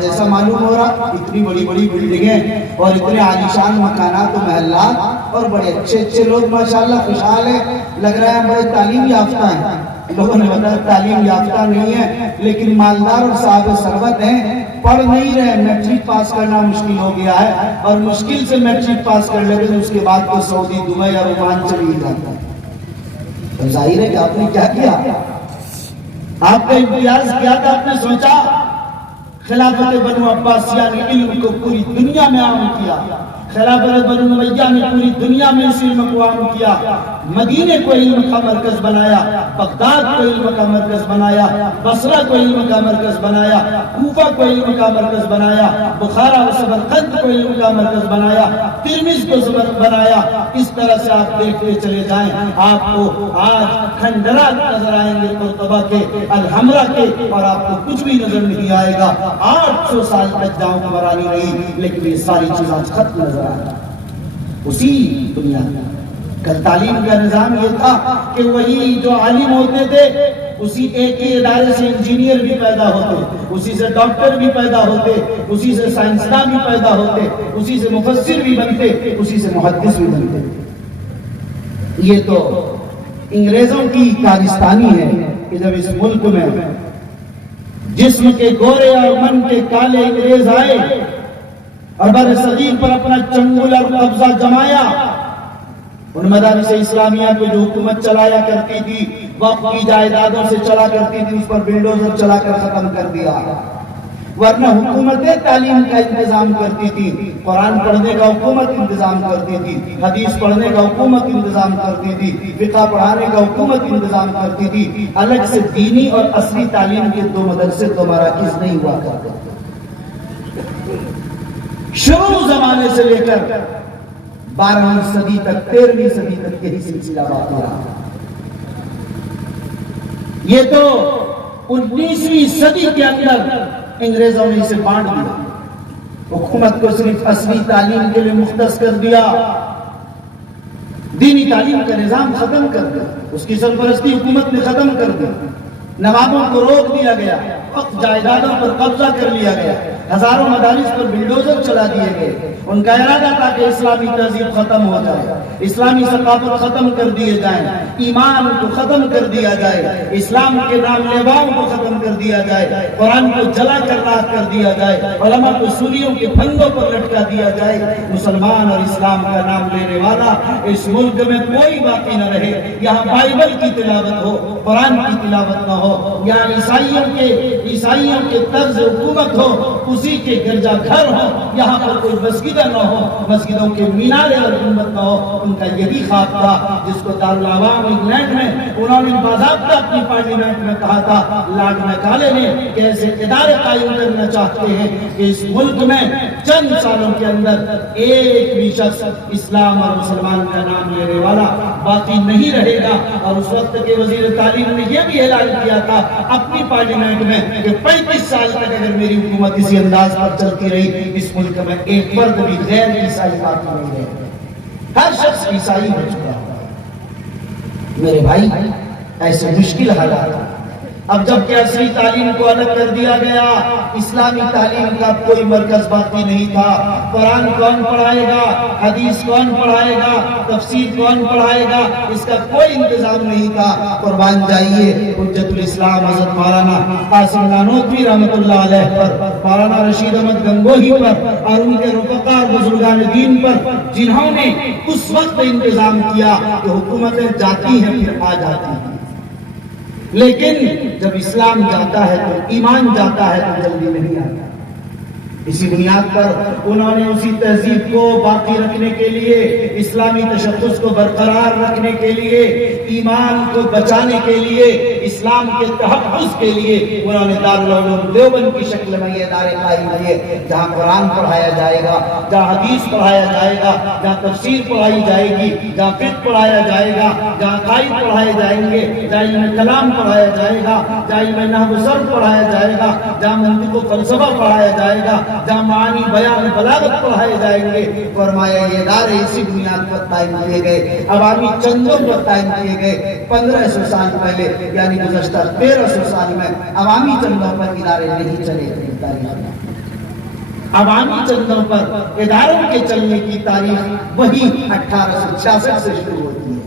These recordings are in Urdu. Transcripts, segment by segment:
جیسا معلوم ہو رہا، اتنی بڑی بڑی بلڈنگیں اور اتنے عالیشان مکانات و محلات اور بڑے اچھے اچھے لوگ ماشاءاللہ خوشحال ہیں، لگ رہا ہے بڑے تعلیم یافتہ ہیں۔ لوگوں نے بتایا تعلیم یافتہ نہیں ہے لیکن مالدار اور صاحب ثروت ہیں، پڑھ نہیں رہے، میٹرک پاس کرنا مشکل ہو گیا ہے، اور مشکل سے میٹرک پاس کر لیتے تو اس کے بعد تو سعودی، دبئی اور عمان چلی جاتا ہے۔ تو ظاہر ہے کہ آپ نے کیا کیا؟ آپ کا امتیاز کیا تھا؟ آپ نے سوچا خلافت بنو عباسیہ نے علم کو پوری دنیا میں عام کیا، خلافت بنو امیہ نے پوری دنیا میں اس علم کو عام کیا، مدینے کو علم کا مرکز بنایا، بغداد کو علم کا مرکز بنایا، بصرہ کو علم کا مرکز بنایا، کوفہ کو علم کا مرکز بنایا، بخارا و سمرقند کو علم کا مرکز بنایا، ترمذ کو بنایا۔ اس طرح سے آپ دیکھتے چلے جائیں، آپ کو آج کھنڈرات نظر آئیں گے قرطبہ کے، الحمرہ کے، اور آپ کو کچھ بھی نظر نہیں آئے گا۔ 800 سال تک جاؤں حکمرانی رہی لیکن یہ ساری چیزیں ختم نظر آئیں اسی دنیا میں۔ کل تعلیم کا نظام یہ تھا کہ وہی جو عالم ہوتے تھے اسی ایک ہی ادارے سے انجینئر بھی پیدا ہوتے، اسی سے ڈاکٹر بھی پیدا ہوتے، اسی سے سائنسداں بھی پیدا ہوتے، اسی سے مفسر بھی بنتے، اسی سے محدث بھی بنتے۔ یہ تو انگریزوں کی کارستانی ہے کہ جب اس ملک میں جسم کے گورے اور من کے کالے انگریز آئے اور بر صغیر پر اپنا چنگل اور قبضہ جمایا، ان مدارس اسلامیہ کو جو حکومت چلایا کرتی تھی، وقف کی جائیدادوں سے چلا کرتی تھی، اس پر بلڈوزر چلا کر ختم کر دیا۔ ورنہ حکومتیں تعلیم کا انتظام کرتی تھی، قرآن پڑھنے کا حکومت انتظام کرتی تھی، حدیث پڑھنے کا حکومت انتظام کرتی تھی، فقہ پڑھانے کا حکومت انتظام کرتی تھی۔ الگ سے دینی اور اصلی تعلیم کے دو مدرسے تو مراکز نہیں ہوا کرتے۔ شروع زمانے سے لے کر 12ویں صدی تک، 13ویں صدی تک یہی سلسلہ باقی رہا۔ یہ تو 19ویں صدی کے اندر انگریزوں نے اسے بانٹ دیا، حکومت کو صرف اصلی تعلیم کے لیے مختص کر دیا، دینی تعلیم کا نظام ختم کر دیا، اس کی سرپرستی حکومت نے ختم کر دی، نوابوں کو روک دیا گیا، وقف جائیدادوں پر قبضہ کر لیا گیا، ہزاروں مدارس پر بلڈوزر چلا دیے گئے۔ ان کا ارادہ تھا کہ اسلامی تہذیب ختم ہو جائے، اسلامی ثقافت ختم کر دیے جائیں، ایمان کو ختم کر دیا جائے، اسلام کے نام لیواؤں کو ختم کر دیا جائے، قرآن کو جلا کر راکھ کر دیا جائے، علماء کو سولیوں کے پھندوں پر لٹکا دیا جائے، مسلمان اور اسلام کا نام لینے والا اس ملک میں کوئی باقی نہ رہے۔ یہاں بائبل کی تلاوت ہو، قرآن کی تلاوت نہ ہو، یہاں عیسائیوں کے طرز حکومت ہو، اسی کے گرجا گھر ہو، یہاں پر کوئی مسجد نہ ہو، مسجدوں کے مینارے اور گنبد نہ ہو۔ ان کا یہی خواب تھا جس کو دارالعوام انگلینڈ میں انہوں نے باضابطہ اپنی پارلیمنٹ میں کہا تھا، لارڈ میکالے نے، کہ ایسے ادارے قائم کرنا چاہتے ہیں کہ اس ملک میں چند سالوں کے اندر ایک بھی شخص اسلام اور مسلمان کا نام لینے والا باقی نہیں رہے گا۔ اور اس وقت کے وزیر تعلیم نے یہ بھی اعلان کیا تھا اپنی پارلیمنٹ میں کہ 35 سال تک اگر میری حکومت اسی انداز پر چلتی رہی، اس ملک میں ایک فرد بھی غیر عیسائی باقی نہیں رہے، ہر شخص عیسائی ہو چکا ہے۔ میرے بھائی ایسے مشکل حالات، اب جب کہ اصلی تعلیم کو الگ کر دیا گیا، اسلامی تعلیم کا کوئی مرکز باقی نہیں تھا۔ قرآن کون پڑھائے گا، حدیث کون پڑھائے گا، تفسیر کون پڑھائے گا، اس کا کوئی انتظام نہیں تھا۔ قربان جائیے حجت الاسلام حضرت مولانا قاسم نانوتوی رحمۃ اللہ علیہ پر، مولانا رشید احمد گنگوہی پر، اور ان کے رفقا اور بزرگان دین پر، جنہوں نے اس وقت انتظام کیا کہ حکومتیں جاتی ہیں پھر آ جاتی ہیں، لیکن جب اسلام جاتا ہے تو ایمان جاتا ہے تو جلدی نہیں آتا۔ اسی بنیاد پر انہوں نے اسی تہذیب کو باقی رکھنے کے لیے، اسلامی تشخص کو برقرار رکھنے کے لیے، ایمان کو بچانے کے لیے، اسلام کے تحفظ کے لیے انہوں نے دارالعلوم دیوبند کی شکل میں یہ ادارے قائم کیے، جہاں قرآن پڑھایا جائے گا، جہاں حدیث پڑھایا جائے گا، جہاں تفسیر پڑھائی جائے گی، جہاں فقہ پڑھایا جائے گا، جہاں عقائد پڑھائے جائیں گے، جہاں علم کلام پڑھایا جائے گا، جہاں علم نحو و صرف پڑھایا جائے گا، جہاں منطق و فلسفہ پڑھایا جائے گا، جہاں معانی بیان بلاغت پڑھائے جائیں گے۔ فرمایا یہ ادارے اسی بنیاد پر قائم کیے گئے، عوامی چندوں پر قائم کیے گئے۔ 1500 سال پہلے یعنی گزشتہ 1300 سال میں عوامی چندوں پر ادارے نہیں چلے تھے۔ عوامی چندوں پر اداروں کے چلنے کی تاریخ وہی 1866 سے شروع ہوتی ہے۔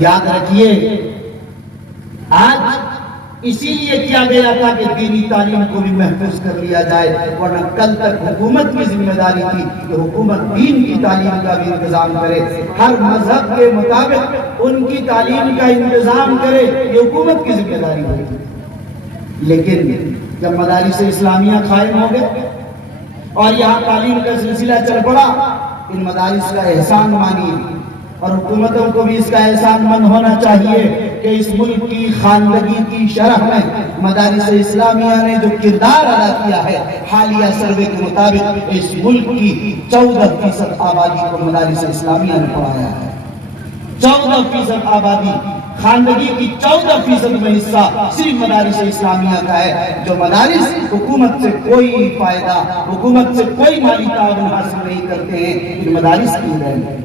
یاد رکھیے آج اسی لیے کیا گیا تھا کہ دینی تعلیم کو بھی محفوظ کر لیا جائے، ورنہ کل تک حکومت کی ذمہ داری تھی کہ حکومت دین کی تعلیم کا بھی انتظام کرے، ہر مذہب کے مطابق ان کی تعلیم کا انتظام کرے، یہ حکومت کی ذمہ داری ہوئی۔ لیکن جب مدارس اسلامیہ قائم ہو گئے اور یہاں تعلیم کا سلسلہ چل پڑا، ان مدارس کا احسان مانیے، اور حکومتوں کو بھی اس کا احسان مند ہونا چاہیے کہ اس ملک کی خواندگی کی شرح میں مدارس اسلامیہ نے جو کردار ادا کیا ہے، حالیہ سروے کے مطابق اس ملک کی 14% آبادی کو مدارس اسلامیہ نے پڑھایا ہے۔ 14% آبادی، خواندگی کی 14% میں حصہ صرف مدارس اسلامیہ کا ہے، جو مدارس حکومت سے کوئی فائدہ، حکومت سے کوئی مالی تعاون حاصل نہیں کرتے ہیں، ان مدارس کی وجہ سے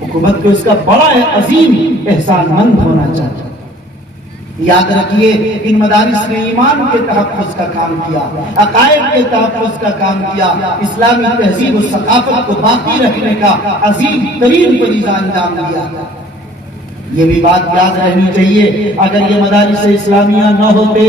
حکومت کو اس کا بڑا عظیم احسان مند ہونا چاہیے۔ یاد رکھیے ان مدارس نے ایمان کے تحفظ کا کام کیا، عقائد کے تحفظ کا کام کیا، اسلامی تہذیب و ثقافت کو باقی رکھنے کا عظیم ترین فریضہ انجام دیا۔ یہ بھی بات یاد رہنی چاہیے، اگر یہ مدارس اسلامیہ نہ ہوتے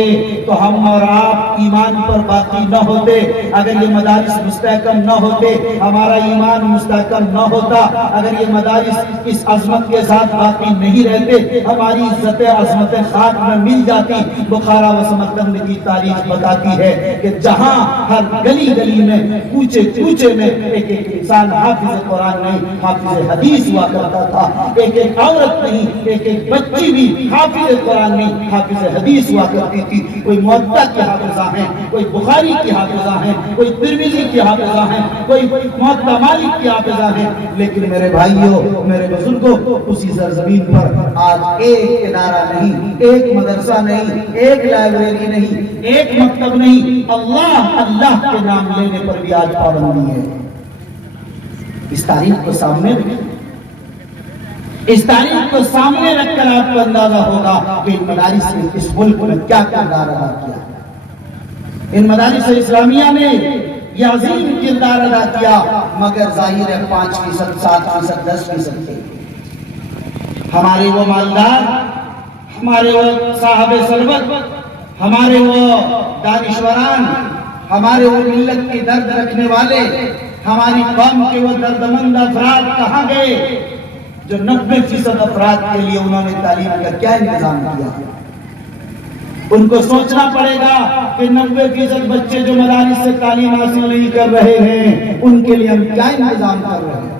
تو ہم اور آپ ایمان پر باقی نہ ہوتے، اگر یہ مدارس مستحکم نہ ہوتے ہمارا ایمان مستحکم نہ ہوتا، اگر یہ مدارس اس عظمت کے ساتھ باقی نہیں رہتے ہماری عزت عظمت خاک میں مل جاتی۔ بخارا و سمرقند کی تاریخ بتاتی ہے کہ جہاں ہر گلی گلی میں، کوچے کوچے میں ایک انسان حافظ قرآن نہیں حافظ حدیث ہوا کرتا تھا، ایک عورت نہیں، ایک بچی بھی حافظ قرآن نہیں حافظ حدیث ہوا کرتی تھی۔ کوئی موطا کی حافظہ ہیں، کوئی بخاری کی حافظہ ہیں، کوئی ترمذی کی حافظہ ہیں، کوئی موطا مالک کی حافظہ ہیں، لیکن میرے بھائیوں، میرے بزرگوں، اسی سرزمین پر آج ایک ادارہ نہیں، ایک مدرسہ نہیں، ایک لائبریری نہیں، ایک مکتب نہیں، اللہ کے نام لینے پر بھی آج پابندی ہے۔ اس تاریخ کو سامنے رکھیں، اس تاریخ کو سامنے رکھ کر آپ کو اندازہ ہوگا کہ ان مدارس نے اس ملک میں کیا کردار ادا کیا۔ ان مدارس اسلامیہ نے یہ عظیم کردار ادا کیا، مگر ظاہر ہے 5%، 7%، 10% تھے۔ ہمارے وہ مالدار، ہمارے وہ صاحب ثروت، ہمارے وہ دانشوران، ہمارے وہ ملت کی درد رکھنے والے، ہماری قوم کے وہ دردمند افراد کہاں گئے جو 90% افراد کے لیے انہوں نے تعلیم کا کیا انتظام کیا؟ ان کو سوچنا پڑے گا کہ 90% بچے جو مدارس سے تعلیم حاصل نہیں کر رہے ہیں ان کے لیے ہم کیا انتظام کر رہے ہیں۔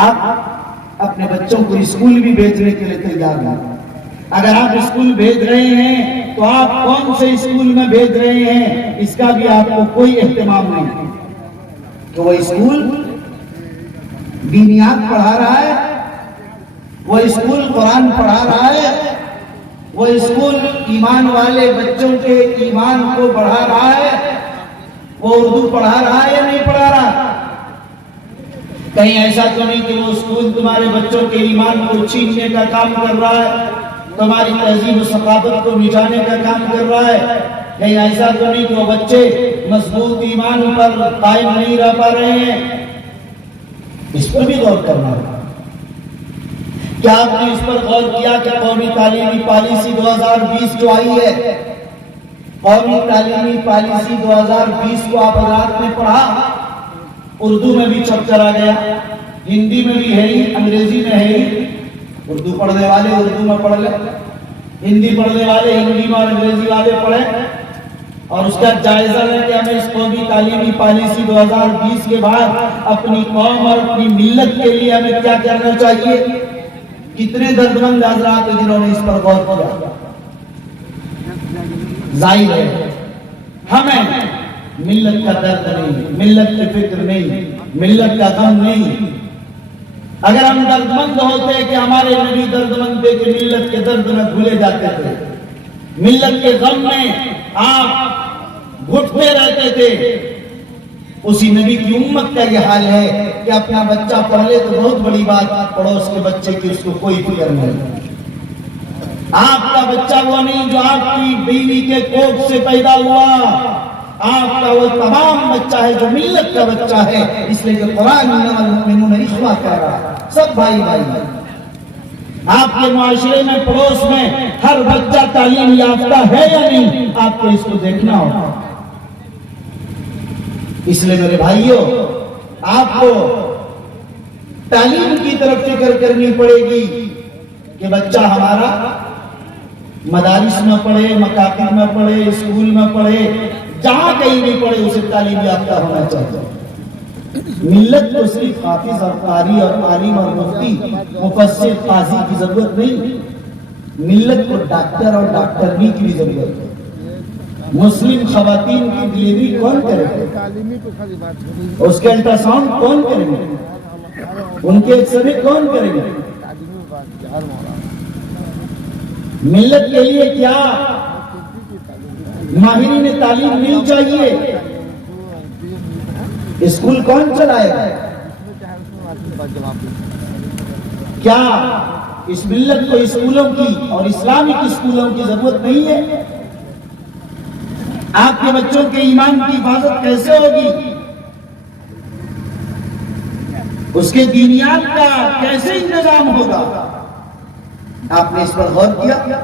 آپ اپنے بچوں کو اسکول بھی بھیجنے کے لیے تیار ہیں، اگر آپ اسکول بھیج رہے ہیں تو آپ کون سے اسکول میں بھیج رہے ہیں اس کا بھی آپ کو کوئی اہتمام نہیں کہ وہ اسکول دینیات پڑھا رہا ہے، وہ اسکول قرآن پڑھا رہا ہے، وہ اسکول ایمان والے بچوں کے ایمان کو بڑھا رہا ہے، وہ اردو پڑھا رہا ہے یا نہیں پڑھا رہا؟ کہیں ایسا تو نہیں کہ وہ اسکول تمہارے بچوں کے ایمان کو چھیننے کا کام کر رہا ہے، تمہاری تہذیب و ثقافت کو مٹانے کا کام کر رہا ہے؟ کہیں ایسا تو نہیں کہ وہ بچے مضبوط ایمان پر قائم نہیں رہ پا رہے ہیں؟ اس پر بھی غور کرنا ہوگا۔ کیا آپ نے اس پر غور کیا کہ قومی تعلیمی پالیسی 2020 جو آئی ہے، قومی تعلیمی پالیسی 2020 کو آپ حضرات نے پڑھا؟ اردو میں بھی چھپ کر آ گیا، ہندی میں بھی ہے ہی، انگریزی میں ہے ہی۔ اردو پڑھنے والے اردو میں پڑھ لیں، ہندی پڑھنے والے ہندی میں اور انگریزی والے پڑھیں، اور اس کا جائزہ لیں کہ ہمیں اس قومی تعلیمی پالیسی 2020 کے بعد اپنی قوم اور اپنی ملت کے لیے ہمیں کیا کرنا چاہیے۔ کتنے دردمند حضرات ہیں جنہوں نے اس پر غور کیا؟ ظاہر ہے ہمیں ملت کا درد نہیں، ملت کی فکر نہیں، ملت کا غم نہیں۔ اگر ہم دردمند ہوتے کہ ہمارے نبی دردمند تھے کہ ملت کے درد میں بھولے جاتے تھے، ملت کے غم میں آپ گھٹتے رہتے تھے، اسی نبی کی امت کا یہ حال ہے کہ اپنا بچہ پڑھ لے تو بہت بڑی بات، پڑوس کے بچے کی اس کو کوئی فکر نہیں۔ آپ کا بچہ وہ نہیں جو آپ کی بیوی کے کوکھ سے پیدا ہوا، آپ کا وہ تمام بچہ ہے جو ملت کا بچہ ہے، اس لیے کہ قرآن انما المؤمنون اخوہ کہہ رہا ہے، سب بھائی بھائی ہیں۔ آپ کے معاشرے میں، پڑوس میں ہر بچہ تعلیم یافتہ ہے یا نہیں، آپ کو اس کو دیکھنا ہوگا۔ اس لیے میرے بھائیوں، آپ کو تعلیم کی طرف فکر کرنی پڑے گی کہ بچہ ہمارا مدارس میں پڑھے، مکاتب میں پڑھے، اسکول میں پڑھے، جہاں کہیں بھی پڑھے، اسے تعلیم یافتہ ہونا چاہیے۔ ملت کو صرف حافظ اور قاری اور عالم اور مفتی، مفسر، قاضی کی ضرورت نہیں، ملت کو ڈاکٹر اور ڈاکٹرنی کی بھی ضرورت ہے۔ مسلم خواتین کی ڈلیوری کون کرے گا؟ اس کے الٹرا ساؤنڈ کون کرے گا؟ ان کے ایکس رے کون کرے گا؟ ملت کے لیے کیا ماہرین تعلیم نہیں چاہیے؟ اسکول کون چلائے گا؟ کیا اس ملت کو اسکولوں کی اور اسلامک اسکولوں کی ضرورت نہیں ہے؟ آپ کے بچوں کے ایمان کی حفاظت کیسے ہوگی؟ اس کے دینیات کا کیسے انتظام ہوگا؟ آپ نے اس پر غور کیا؟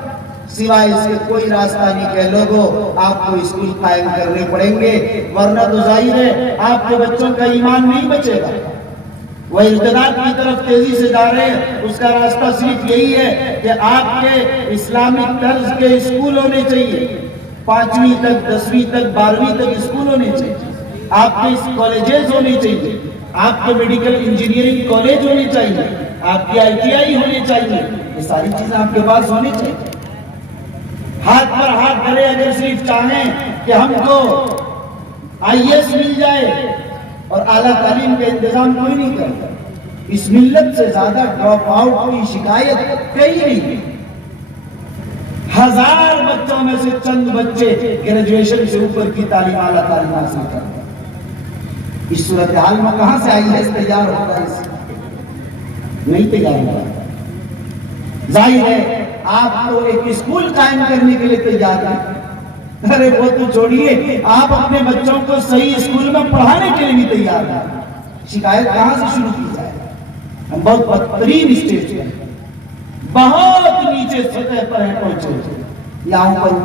سوائے اس کے کوئی راستہ نہیں کہ لوگوں آپ کو اسکول قائم کرنے پڑیں گے، ورنہ تو ظاہر ہے آپ کے بچوں کا ایمان نہیں بچے گا۔ وہ ارتداد کی طرف تیزی سے جا رہے ہیں، اس کا راستہ صرف یہی ہے کہ آپ کے اسلامک طرز کے اسکول ہونے چاہیے، 5ویں تک، 10ویں تک، 12ویں تک اسکول ہونے چاہیے، آپ کے کالجز ہونے چاہیے، آپ کے میڈیکل انجینئرنگ کالج ہونے چاہیے، آپ کی ITI ہونے چاہیے، یہ ساری چیزیں آپ کے پاس ہونی چاہیے۔ ہاتھ پر ہاتھ دھرے اگر صرف چاہیں کہ ہم کو IAS مل جائے اور اعلیٰ تعلیم کا انتظام کوئی نہیں کرتا، اس ملت سے زیادہ ڈراپ آؤٹ کی شکایت کہیں نہیں۔ 1000 بچوں میں سے چند بچے گریجویشن سے اوپر کی تعلیم، اعلیٰ تعلیم حاصل کرتے ہیں۔ اس صورتحال میں کہاں سے IAS تیار ہوتا ہے؟ نہیں تیار ہوتا۔ ظاہر ہے آپ کو ایک اسکول قائم کرنے کے لیے تیار ہیں، ارے وہ تو چھوڑیے، آپ اپنے بچوں کو صحیح اسکول میں پڑھانے کے لیے بھی تیار ہیں۔ شکایت کہاں سے شروع کی جائے؟ ہم بہت بدترین اسٹیج پر، بہت نیچے سطح پر ہیں پہنچے، یہاں پر